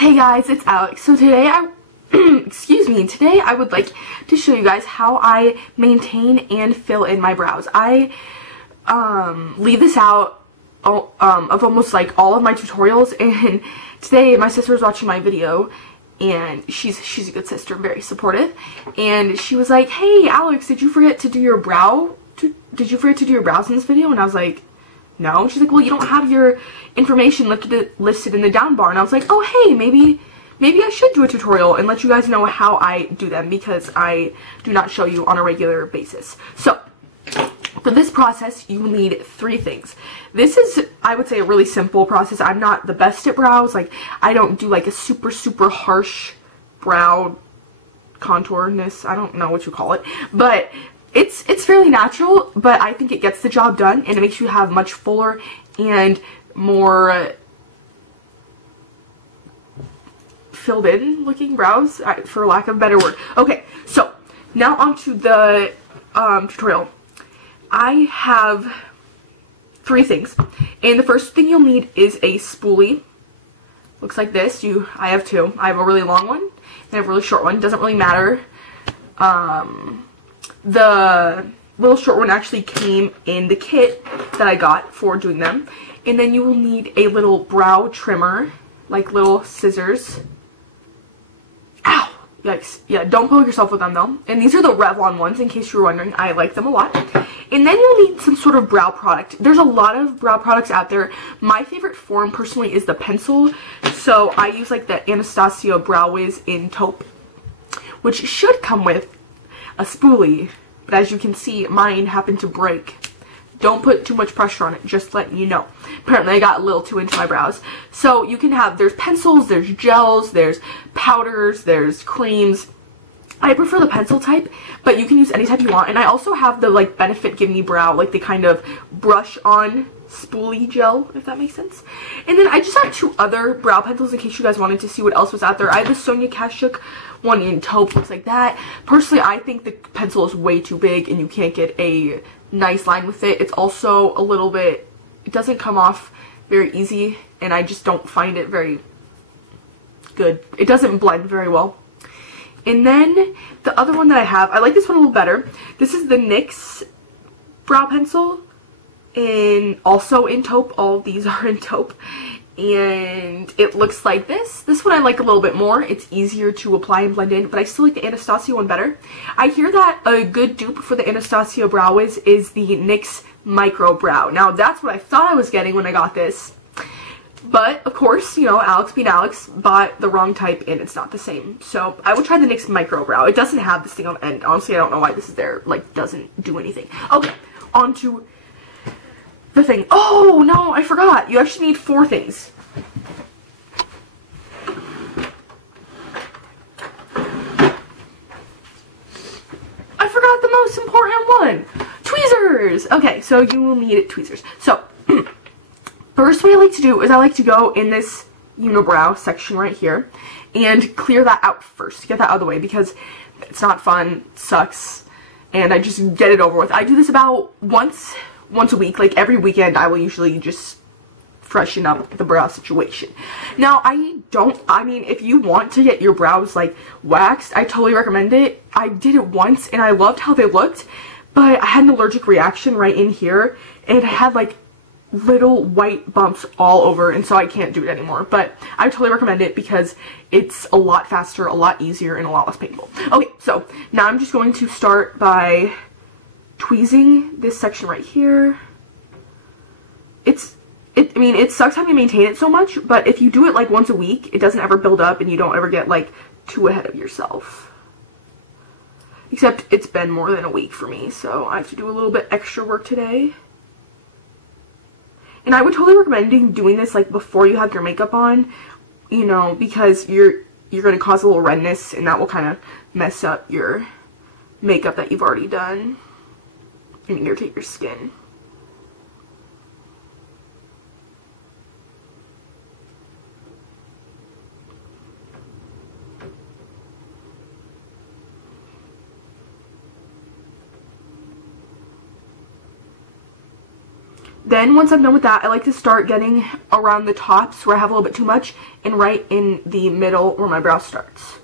Hey guys, it's Alex. So today today I would like to show you guys how I maintain and fill in my brows. I leave this out of almost like all of my tutorials, and today my sister was watching my video, and she's a good sister, very supportive, and she was like, "Hey Alex, did you forget to do your brows in this video?" And I was like, "No." She's like, "Well, you don't have your information listed in the down bar." And I was like, "Oh, hey, maybe I should do a tutorial and let you guys know how I do them, because I do not show you on a regular basis." So for this process, you will need 3 things. This is, I would say, a really simple process. I'm not the best at brows. Like, I don't do like a super harsh brow contourness. I don't know what you call it, but it's fairly natural, but I think it gets the job done, and it makes you have much fuller and more filled in looking brows, for lack of a better word. Okay, so now onto the tutorial. I have 3 things, and the first thing you'll need is a spoolie. Looks like this. I have 2. I have a really long one and I have a really short one. Doesn't really matter. The little short one actually came in the kit that I got for doing them. And then you will need a little brow trimmer, like little scissors. Ow! Yikes. Yeah, don't poke yourself with them though. And these are the Revlon ones, in case you were wondering. I like them a lot. And then you'll need some sort of brow product. There's a lot of brow products out there. My favorite form personally is the pencil. So I use like the Anastasia Brow Wiz in taupe, which should come with a spoolie. But as you can see, mine happened to break. Don't put too much pressure on it, just letting you know. Apparently I got a little too into my brows. So you can have, there's pencils, there's gels, there's powders, there's creams. I prefer the pencil type, but you can use any type you want. And I also have the like Benefit Give Me Brow, like the kind of brush on spoolie gel, if that makes sense. And then I just have 2 other brow pencils in case you guys wanted to see what else was out there. I have the Sonia Kashuk one in taupe, looks like that. Personally, I think the pencil is way too big and you can't get a nice line with it. It's also a little bit, it doesn't come off very easy, and I just don't find it very good. It doesn't blend very well. And then the other one that I have, I like this one a little better. This is the NYX brow pencil, and also in taupe. All of these are in taupe, and it looks like this. This one I like a little bit more. It's easier to apply and blend in, but I still like the Anastasia one better. I hear that a good dupe for the Anastasia Brow Wiz is the NYX Micro Brow. Now that's what I thought I was getting when I got this, but of course, you know, Alex being Alex, bought the wrong type and it's not the same. So I would try the NYX Micro Brow. It doesn't have this thing on the end. Honestly, I don't know why this is there. Like, doesn't do anything. Okay, on to the thing. Oh no, I forgot. You actually need 4 things. I forgot the most important one. Tweezers. Okay, so you will need tweezers. So first, what I like to do is I like to go in this unibrow section right here and clear that out first. Get that out of the way, because it's not fun, sucks, and I just get it over with. I do this about once a week. Like every weekend I will usually just freshen up the brow situation. Now I mean, if you want to get your brows like waxed, I totally recommend it. I did it once and I loved how they looked, but I had an allergic reaction right in here, and I had like little white bumps all over, and so I can't do it anymore. But I totally recommend it because it's a lot faster, a lot easier, and a lot less painful. Okay, so now I'm just going to start by tweezing this section right here. I mean, it sucks having to maintain it so much, but if you do it like once a week, it doesn't ever build up and you don't ever get like too ahead of yourself. Except it's been more than a week for me, so I have to do a little bit extra work today. And I would totally recommend doing this like before you have your makeup on, you know, because you're going to cause a little redness, and that will kind of mess up your makeup that you've already done and irritate your skin. Then once I'm done with that, I like to start getting around the tops where I have a little bit too much and right in the middle where my brow starts.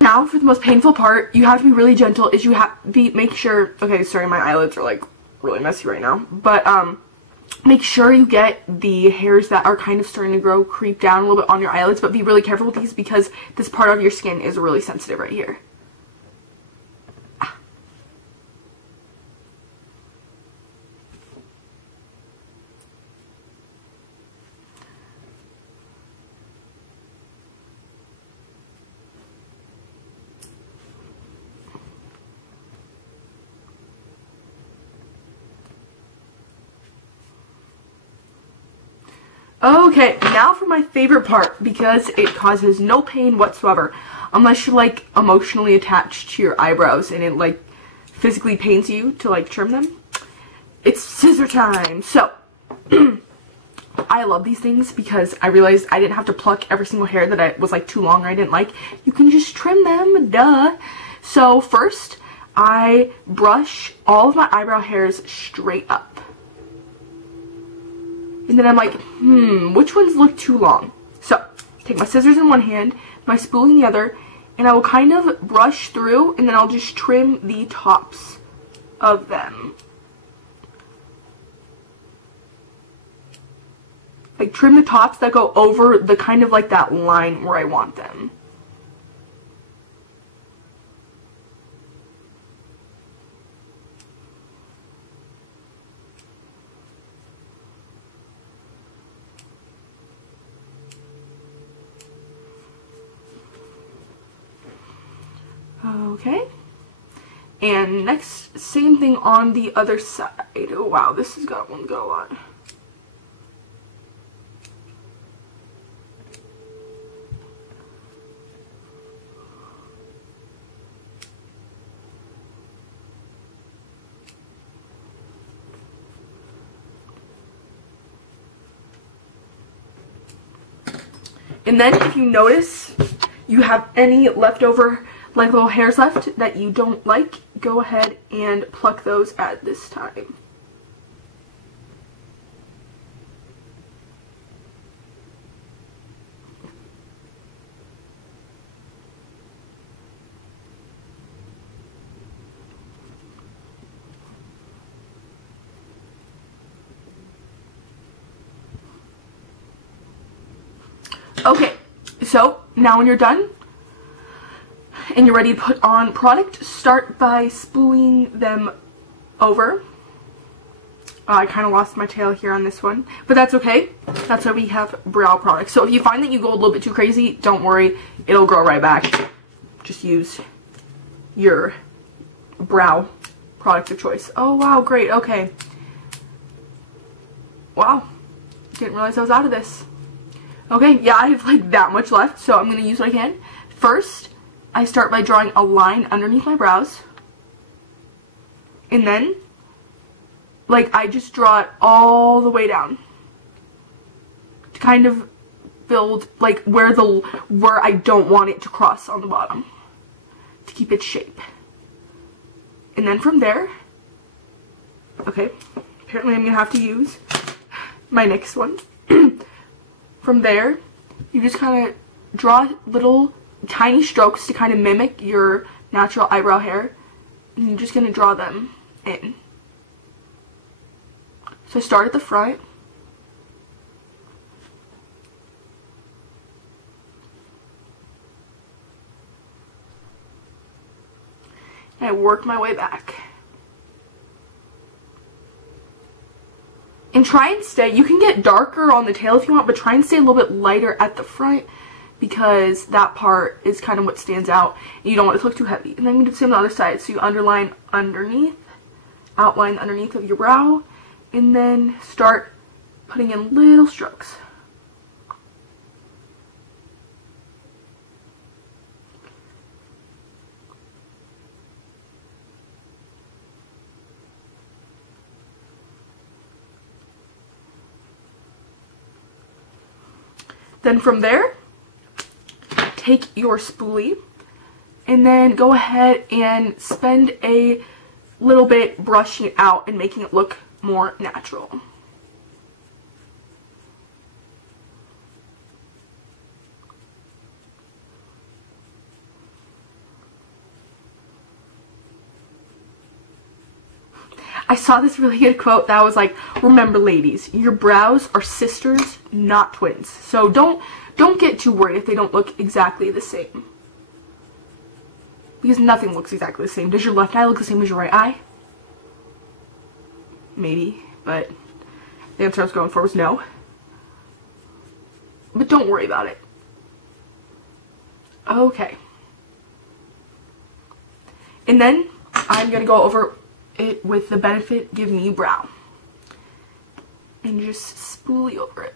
Now for the most painful part, you have to be really gentle, is you have to make sure, okay, sorry, my eyelids are like really messy right now, but make sure you get the hairs that are kind of starting to grow creep down a little bit on your eyelids, but be really careful with these because this part of your skin is really sensitive right here. Okay, now for my favorite part, because it causes no pain whatsoever, unless you're like emotionally attached to your eyebrows and it like physically pains you to like trim them. It's scissor time. So, I love these things because I realized I didn't have to pluck every single hair that I was like too long or I didn't like. You can just trim them, duh. So first, I brush all of my eyebrow hairs straight up. And then I'm like, which ones look too long? So, take my scissors in one hand, my spool in the other, and I will kind of brush through, and then I'll just trim the tops of them. Like, trim the tops that go over the kind of like that line where I want them. Okay, and next, same thing on the other side. Oh wow, this has got one go on. And then if you notice you have any leftover like little hairs left that you don't like, go ahead and pluck those at this time. Okay, so now when you're done, and you're ready to put on product, start by spooling them over. I kind of lost my tail here on this one, but that's okay. That's why we have brow product. So if you find that you go a little bit too crazy, don't worry, it'll grow right back. Just use your brow product of choice. Oh wow, great, okay. Wow, didn't realize I was out of this. Okay, yeah, I have like that much left, so I'm going to use what I can. First, I start by drawing a line underneath my brows. And then, like, I just draw it all the way down. To kind of build, like, where I don't want it to cross on the bottom. To keep its shape. And then from there, okay, apparently I'm going to have to use my next one. From there, you just kind of draw little tiny strokes to kind of mimic your natural eyebrow hair, and you're just going to draw them in. So I start at the front, and I work my way back. And try and stay, you can get darker on the tail if you want, but try and stay a little bit lighter at the front, because that part is kind of what stands out, and you don't want it to look too heavy. And then you do the same on the other side, so you underline underneath, outline underneath of your brow, and then start putting in little strokes. Then from there, take your spoolie and then go ahead and spend a little bit brushing it out and making it look more natural. I saw this really good quote that was like, remember ladies, your brows are sisters, not twins. So don't get too worried if they don't look exactly the same. Because nothing looks exactly the same. Does your left eye look the same as your right eye? Maybe, but the answer I was going for was no. But don't worry about it. Okay. And then I'm going to go over it with the Benefit Give Me Brow. And just spoolie over it.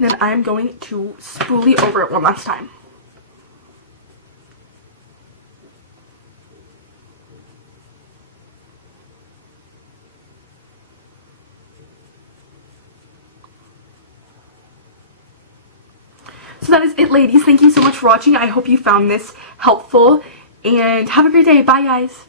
Then I'm going to spoolie over it one last time. So that is it, ladies. Thank you so much for watching. I hope you found this helpful, and have a great day. Bye, guys.